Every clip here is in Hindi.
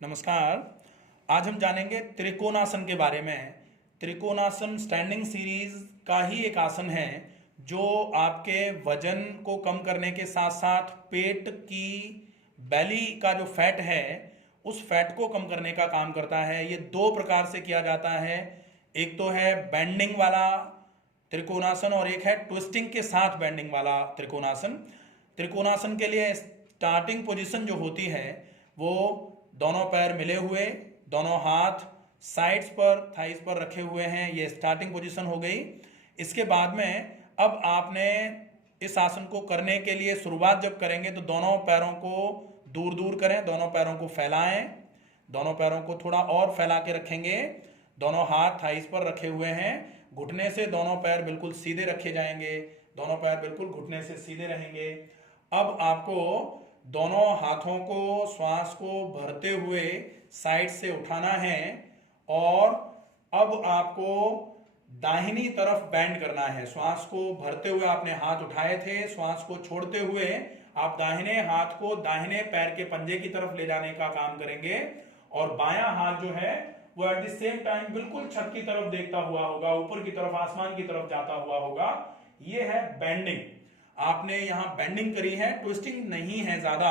नमस्कार। आज हम जानेंगे त्रिकोणासन के बारे में। त्रिकोणासन स्टैंडिंग सीरीज का ही एक आसन है जो आपके वजन को कम करने के साथ साथ पेट की बेली का जो फैट है उस फैट को कम करने का काम करता है। ये दो प्रकार से किया जाता है, एक तो है बेंडिंग वाला त्रिकोणासन और एक है ट्विस्टिंग के साथ बेंडिंग वाला त्रिकोणासन। त्रिकोणासन के लिए स्टार्टिंग पोजीशन जो होती है वो दोनों पैर मिले हुए, दोनों हाथ साइड्स पर थाइस पर रखे हुए हैं, ये स्टार्टिंग पोजीशन हो गई। इसके बाद में अब आपने इस आसन को करने के लिए शुरुआत जब करेंगे तो दोनों पैरों को दूर दूर करें, दोनों पैरों को फैलाएं, दोनों पैरों को थोड़ा और फैला के रखेंगे। दोनों हाथ थाइस पर रखे हुए हैं, घुटने से दोनों पैर बिल्कुल सीधे रखे जाएंगे, दोनों पैर बिल्कुल घुटने से सीधे रहेंगे। अब आपको दोनों हाथों को श्वास को भरते हुए साइड से उठाना है और अब आपको दाहिनी तरफ बेंड करना है। श्वास को भरते हुए आपने हाथ उठाए थे, श्वास को छोड़ते हुए आप दाहिने हाथ को दाहिने पैर के पंजे की तरफ ले जाने का काम करेंगे और बायां हाथ जो है वो एट द सेम टाइम बिल्कुल छत की तरफ देखता हुआ होगा, ऊपर की तरफ आसमान की तरफ जाता हुआ होगा। ये है बेंडिंग। आपने यहां बेंडिंग करी है, ट्विस्टिंग नहीं है ज्यादा।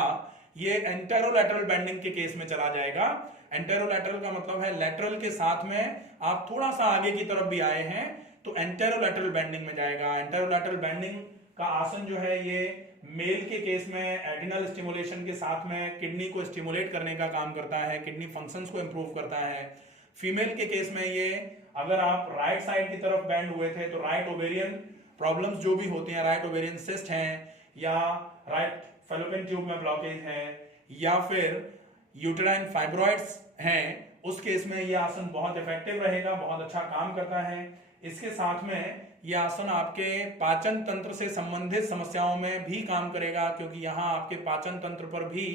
ये एंटेरोलैटरल बेंडिंग के केस में चला जाएगा। एंटेरोलैटरल का मतलब है लेटरल के साथ में आप थोड़ा सा आगे की तरफ भी आए हैं तो एंटेरोलैटरल बेंडिंग में जाएगा। एंटेरोलैटरल बेंडिंग का आसन जो है ये मेल के केस में एडिनल स्टिमुलेशन के साथ में किडनी को स्टिमुलेट करने का काम करता है, किडनी फंक्शंस को इंप्रूव करता है। फीमेल के केस में ये अगर आप राइट साइड की तरफ बेंड हुए थे तो राइट ओवेरियन प्रॉब्लम्स जो भी होती हैं, राइट ओवेरियन सिस्ट हैं या राइट फैलोपियन ट्यूब में ब्लॉकेज है या फिर यूटेराइन फाइब्रॉइड्स हैं, उस केस में यह आसन बहुत इफेक्टिव रहेगा, बहुत अच्छा काम करता है। इसके साथ में यह आसन आपके पाचन तंत्र से संबंधित समस्याओं में भी काम करेगा क्योंकि यहाँ आपके पाचन तंत्र पर भी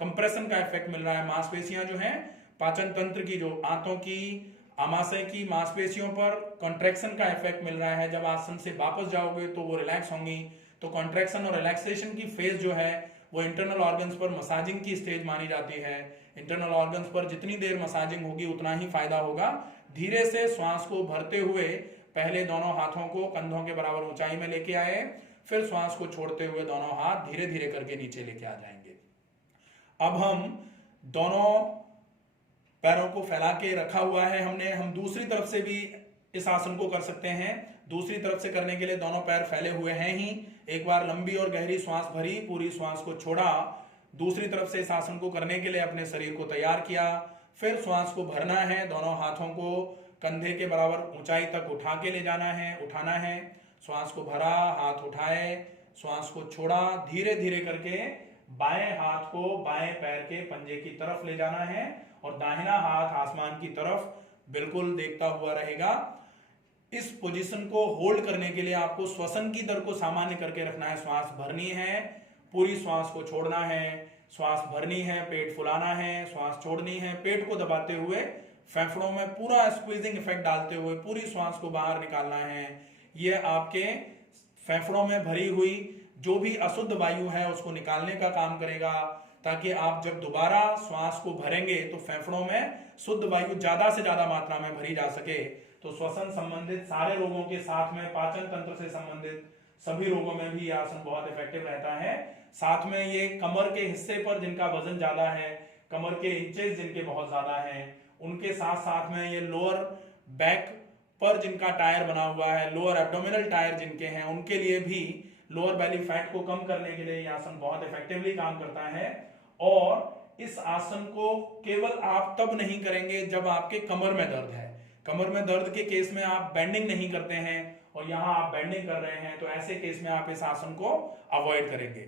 कंप्रेशन का इफेक्ट मिल रहा है। मांसपेशियां जो हैं पाचन तंत्र की, जो आंतों की आमाशय की मांसपेशियों पर कॉन्ट्रैक्शन का इफेक्ट मिल रहा है। जब आसन से वापस जाओगे तो वो रिलैक्स होंगी। तो कॉन्ट्रैक्शन और रिलैक्सेशन की फेज जो है वो इंटरनल ऑर्गन्स पर मसाजिंग की स्टेज मानी जाती है। इंटरनल ऑर्गन्स पर जितनी देर मसाजिंग होगी उतना ही फायदा होगा। धीरे से श्वास को भरते हुए पहले दोनों हाथों को कंधों के बराबर ऊंचाई में लेके आए, फिर श्वास को छोड़ते हुए दोनों हाथ धीरे धीरे करके नीचे लेके आ जाएंगे। अब हम दोनों पैरों को फैला के रखा हुआ है हमने, हम दूसरी तरफ से भी इस आसन को कर सकते हैं। दूसरी तरफ से करने के लिए दोनों पैर फैले हुए हैं ही। एक बार लंबी और गहरी श्वास भरी, पूरी श्वास को छोड़ा, दूसरी तरफ से इस आसन को करने के लिए अपने शरीर को तैयार किया। फिर श्वास को भरना है, दोनों हाथों को कंधे के बराबर ऊंचाई तक उठा के ले जाना है, उठाना है। श्वास को भरा, हाथ उठाए, श्वास को छोड़ा, धीरे धीरे करके बाएं हाथ को बाएं पैर के पंजे की तरफ ले जाना है और दाहिना हाथ आसमान की तरफ बिल्कुल देखता हुआ रहेगा। इस पोजीशन को होल्ड करने के लिए आपको श्वसन की दर को सामान्य करके रखना है। श्वास भरनी है, पूरी श्वास को छोड़ना है, श्वास भरनी है, पेट फुलाना है, श्वास छोड़नी है, पेट को दबाते हुए फेफड़ों में पूरा स्क्वीजिंग इफेक्ट डालते हुए पूरी श्वास को बाहर निकालना है। यह आपके फेफड़ों में भरी हुई जो भी अशुद्ध वायु है उसको निकालने का काम करेगा ताकि आप जब दोबारा श्वास को भरेंगे तो फेफड़ों में शुद्ध वायु ज्यादा से ज्यादा मात्रा में भरी जा सके। तो श्वसन संबंधित सारे रोगों के साथ में पाचन तंत्र से संबंधित सभी रोगों में भी यह आसन बहुत इफेक्टिव रहता है। साथ में ये कमर के हिस्से पर जिनका वजन ज्यादा है, कमर के इंचेस जिनके बहुत ज्यादा हैं, उनके साथ साथ में ये लोअर बैक पर जिनका टायर बना हुआ है, लोअर एब्डोमिनल टायर जिनके हैं, उनके लिए भी लोअर बेली फैट को कम करने के लिए यह आसन बहुत इफेक्टिवली काम करता है। और इस आसन को केवल आप तब नहीं करेंगे जब आपके कमर में दर्द है। कमर में दर्द के केस में आप बेंडिंग नहीं करते हैं और यहां आप बेंडिंग कर रहे हैं तो ऐसे केस में आप इस आसन को अवॉइड करेंगे।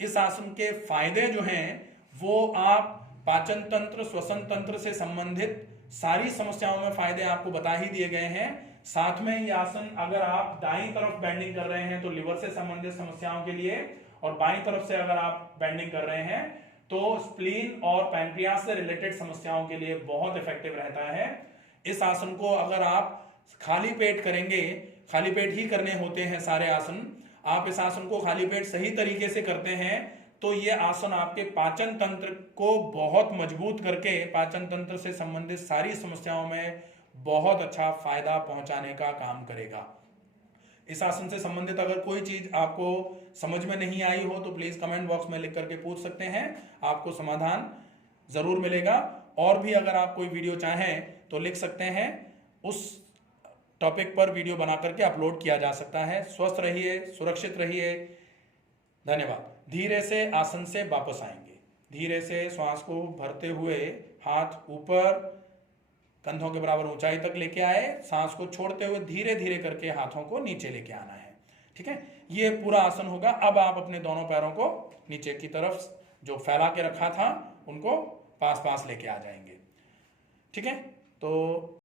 इस आसन के फायदे जो हैं वो आप पाचन तंत्र, श्वसन तंत्र से संबंधित सारी समस्याओं में फायदे आपको बता ही दिए गए हैं। साथ में ये आसन अगर आप दाईं तरफ बेंडिंग कर रहे हैं तो लिवर से संबंधित समस्याओं के लिए, और बाईं तरफ से अगर आप बेंडिंग कर रहे हैं तो स्प्लीन और पैंक्रियास से रिलेटेड समस्याओं के लिए बहुत इफेक्टिव रहता है। इस आसन को अगर आप खाली पेट करेंगे, खाली पेट ही करने होते हैं सारे आसन, आप इस आसन को खाली पेट सही तरीके से करते हैं तो ये आसन आपके पाचन तंत्र को बहुत मजबूत करके पाचन तंत्र से संबंधित सारी समस्याओं में बहुत अच्छा फायदा पहुंचाने का काम करेगा। इस आसन से संबंधित अगर कोई चीज आपको समझ में नहीं आई हो तो प्लीज कमेंट बॉक्स में लिख करके पूछ सकते हैं, आपको समाधान जरूर मिलेगा। और भी अगर आप कोई वीडियो चाहें तो लिख सकते हैं, उस टॉपिक पर वीडियो बना करके अपलोड किया जा सकता है। स्वस्थ रहिए, सुरक्षित रहिए, धन्यवाद। धीरे से आसन से वापस आएंगे। धीरे से श्वास को भरते हुए हाथ ऊपर कंधों के बराबर ऊंचाई तक लेके आए, सांस को छोड़ते हुए धीरे धीरे करके हाथों को नीचे लेके आना है। ठीक है, ये पूरा आसन होगा। अब आप अपने दोनों पैरों को नीचे की तरफ जो फैला के रखा था उनको पास पास लेके आ जाएंगे। ठीक है, तो